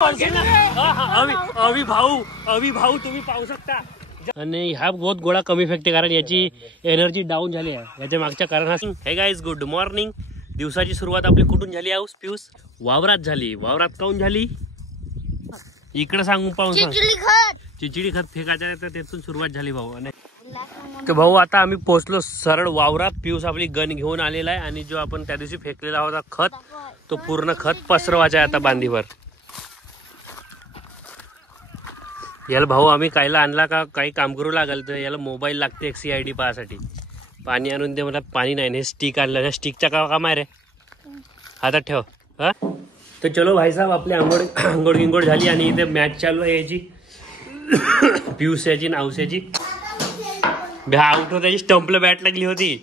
अभि भाऊ तुम्ही पाहू शकता. आणि हा बहुत गोळा कमी फेकते कारण याची एनर्जी डाऊन झाली आहे. याच्या मागच्या कारण हे गाईज गुड मॉर्निंग. दिवसाची सुरुवात आपली कुठून झाली आहे पियूस? वावरात झाली. वावरात काऊन झाली इकडे सांगू पाहून चिचडी खत फेकायचं तर त्यातून सुरुवात झाली भाऊ. आणि तर भाऊ आता आम्ही पोहोचलो सरळ वावरात. पियूस आपली गन घेऊन आलेला आहे आणि जो आपण त्या दिवशी फेकलेला होता खत तो पूर्ण खत पसरवायचा आहे आता बांधीवर. याला भाऊ आम्ही कायला आणला का काही काम करू लागल तर याला मोबाईल लागते एक CID पाहासाठी. पाणी आणून दे मला. पाणी नाही हे स्टिक आणलं. त्या स्टिकचा का काम आहे रे? हातात ठेव. हा तर चलो भाई साहेब आपली आंघोळ गिंगोळ झाली आणि इथे मॅच चालू आहे याची पियुष्याची नावस्याची. आउट हो त्याची स्टंपला बॅट लागली होती.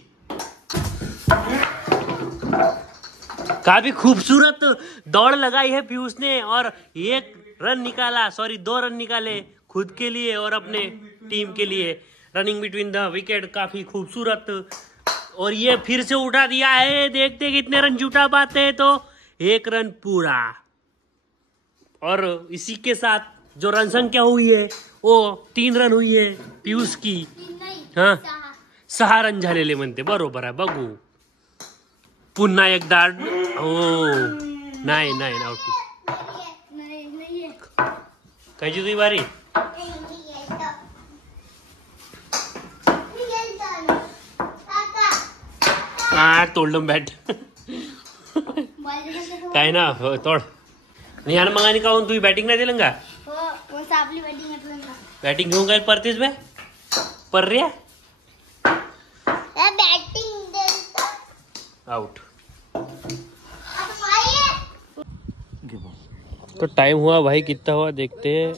काफी खूबसूरत दौड़ लगाई है पीयूष ने और 1 रन निकाला. सॉरी 2 रन निकाले खुद के लिए और अपने टीम के लिए. रनिंग बिटवीन द विकेट काफी खूबसूरत. और ये फिर से उठा दिया है. देखते कितने रन जुटा पाते हैं. तो 1 रन पूरा. और इसी के साथ जो रन संख्या हुई है वो 3 रन हुई है पीयूष की. हाँ 6 रन झालेले म्हणते. बरोबर आहे. बघू पुन्हा एकदा. हो नाही नाही आउट. कायची तुझी बारी? तोडलं बॅट. काय ना तोड. आणि यानं मग आणि काहून तुझी बॅटिंग नाही दिलं का? बॅटिंग घेऊन काय परतीस बे पर्या आउट. तो टाइम हुआ भाई कितना हुआ देखते.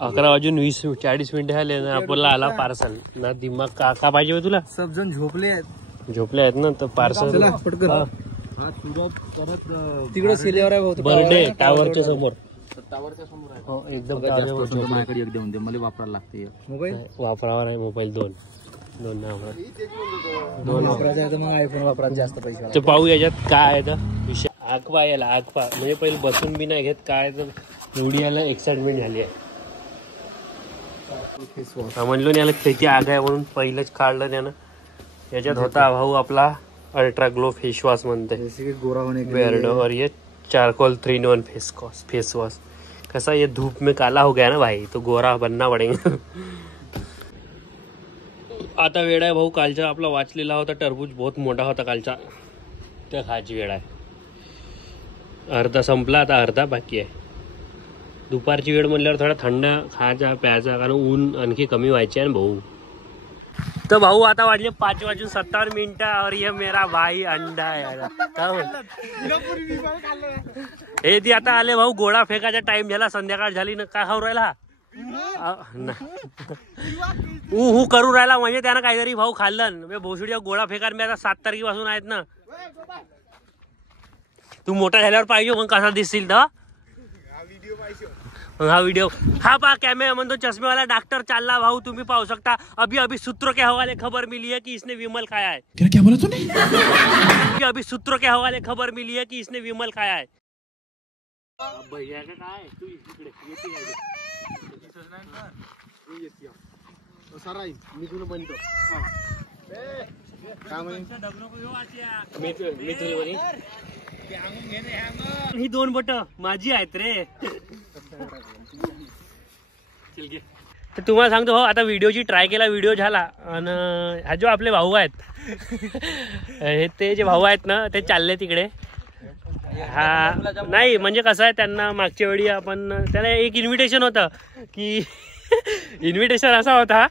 11:40 है. आपल्याला आला पार्सल ना. दिमाग का पाहिजे हो तुला? सब जण झोपले आहेत ना तर पार्सल तिकडे सिलेवर आहे. बर्थडे टावरच्या समोर. हो एकदम माझ्याकडे एकदम दे. मला वापरायला लागते मोबाईल. वापरावा नाही मोबाईल. दोन वापरायचा आहे तर मग आयफोन वापरायला जास्त पैसे. तर पाहू याच्यात काय आहे तर विषय. आगपा याला आगपा म्हणजे पहिले बसून बी नाही घेत. काय तर एवढी याला एक्साइटमेंट झाली आहे. म्हणलो याला त्याची आग आहे म्हणून पहिलंच काढलं त्यानं. याच्यात होता भाऊ आपला अल्ट्रा ग्लो फेस वॉश म्हणते गोरा होने बेअर्डो. और ये चारकोल 3-in-1 फेस वॉश. कैसा ये धूप में काला हो गया ना भाई तो गोरा बनना पडेगा. आता वेळ आहे भाऊ. कालचा आपला वाचलेला होता टरबूज बहुत मोठा होता कालचा. त्या खायची वेळ आहे. अर्धा संपला आता अर्धा बाकी आहे. दुपारची वेळ म्हणल्यावर थोडा थंड खायचा प्यायचा कारण ऊन आणखी कमी व्हायचे आहे ना भाऊ. तर भाऊ आता वाजले 5:57 और ये मेरा भाई अंडा आहे. हे ती आता आले भाऊ. गोळा फेकायचा टाइम झाला. संध्याकाळ झाली ना. काय खाऊ राहिला हू करू राहिला म्हणजे त्यानं काहीतरी भाऊ खाल्लं. भोसडीचा गोळा फेकार मी आता 7 तारखेपासून आहेत ना. तू मोठा झाल्यावर पाहिजे मग कसा दिसतील तर हा व्हिडिओ. हा पा कॅमेरा म्हणतो चष्मे वाला डॉक्टर चालला भाऊ. तुम्ही पाहू शकता. अभी सूत्रों के हवाले खबर मिली है कि इसने विमल खाया है. क्या बोला तूने? अभी सूत्रों के हवाले खबर मिली है कि इसने विमल खाया है. भैया काय तू इकडे मी तुला म्हणतो ही 2 बोट माझी आहेत रे. तर तुम्हाला सांगतो हो आता व्हिडिओची ट्राय केला. व्हिडिओ झाला आणि हा जो आपले भाऊ आहेत हे ते जे भाऊ आहेत ना ते चालले तिकडे. हा नाही म्हणजे कसं आहे त्यांना मागच्या वेळी आपण त्याला एक इन्व्हिटेशन होतं की इन्व्हिटेशन असा होता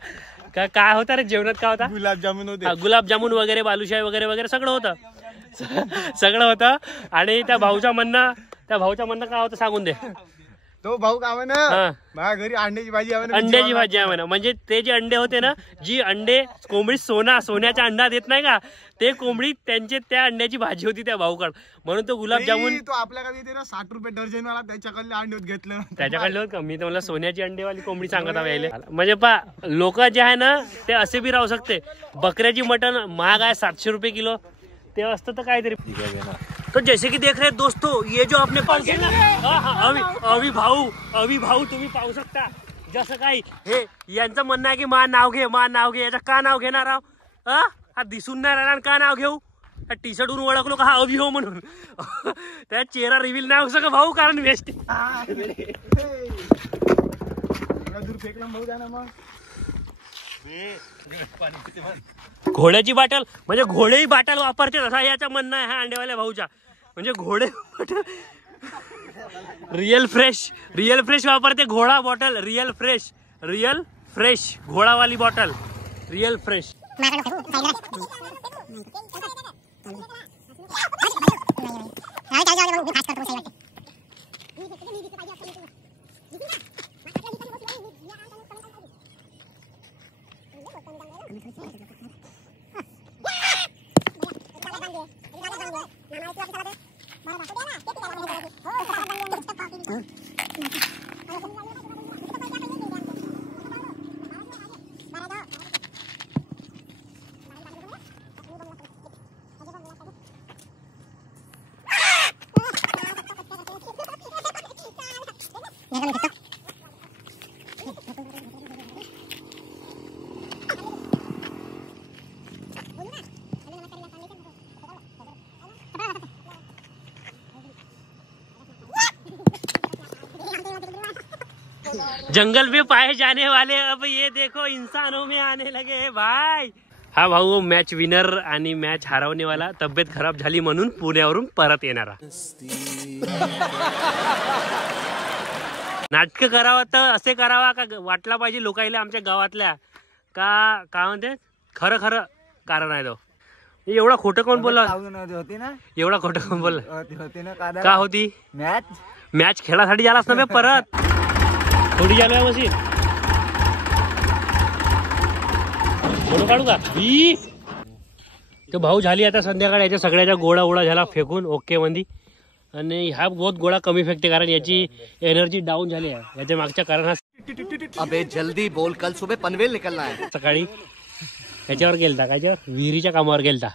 का काय होता रे जेवणात काय होता? गुलाबजामुन होते. गुलाबजामुन वगैरे बालुशाही वगैरे वगैरे सगळं होतं. सगळं होतं. आणि त्या भाऊच्या म्हणणं काय होतं सांगून दे. तो भाऊ काय म्हणा माझ्या घरी अंड्याची भाजी आहे. अंड्याची भाजी आहे म्हणा. म्हणजे ते जे अंडे होते ना जी अंडे कोंबडी सोन्याचा अंडा देत नाही का ते कोंबडी त्यांचे त्या अंड्याची भाजी होती त्या भाऊकड. म्हणून तो गुलाबजामुन तो आपल्याकडे येते ना 60 रुपये डझन वाला त्याच्याकडले अंडे घेतलं. त्याच्याकडले होत का? मी तर मला सोन्याची अंडेवाली कोंबडी सांगत आहे. म्हणजे पा लोक जे आहे ना ते असे बी राहू शकते. बकऱ्याची मटण महाग आहे 700 रुपये किलो. ते असतं तर काहीतरी तो जैसे की देख रहे हैं दोस्तों, ये जो आपने पाऊस आहे ना, अवी भाऊ तुम्ही पाहू शकता. जसं काही हे यांचं म्हणणं आहे की मा नाव घे. याचं का नाव घेणार आहो? हा दिसून नाही राहिला का नाव घेऊ? टी शर्ट वरून ओळखलो का हा अवी हो म्हणून. त्या चेहरा रिव्हील नाही होऊ शकत भाऊ, कारण वेस्ट. घोड्याची बाटल म्हणजे घोडेही बाटल वापरते असा याचा म्हणणं आहे हा अंडेवाल्या भाऊचा. म्हणजे घोडे रिअल फ्रेश वापरते घोडा बॉटल. रिअल फ्रेश घोडावाली बॉटल रिअल फ्रेश. जंगल में पाए जाने वाले अब ये देखो इंसानों में आने लगे भाई. हा भाऊ मॅच विनर आणि मॅच हरवणेवाला, तब्येत खराब झाली म्हणून पुण्यावरून परत येणारा. नाटक करावं तर असे करावा का वाटला पाहिजे लोकायला आमच्या गावातल्या का काय म्हणते खरं कारण आहे तो. एवढा खोटं कोण बोलला? एवढा खोटं कोण बोलला? का होती मॅच खेळासाठी झालाच ना परत थोडी झालो मशीन. फोटो काढू का? तो भाऊ झाली आता संध्याकाळी याच्या सगळ्याच्या गोळा झाला फेकून ओके मंदी. आणि हा बहुत गोळा कमी फेकते कारण याची एनर्जी डाऊन झाली आहे. याच्या मागच्या कारण हा अबे जल्दी बोल, कल सुबह पनवेल निकलना है. सकाळी याच्यावर गेलता, काय विहिरीच्या कामावर गेलता.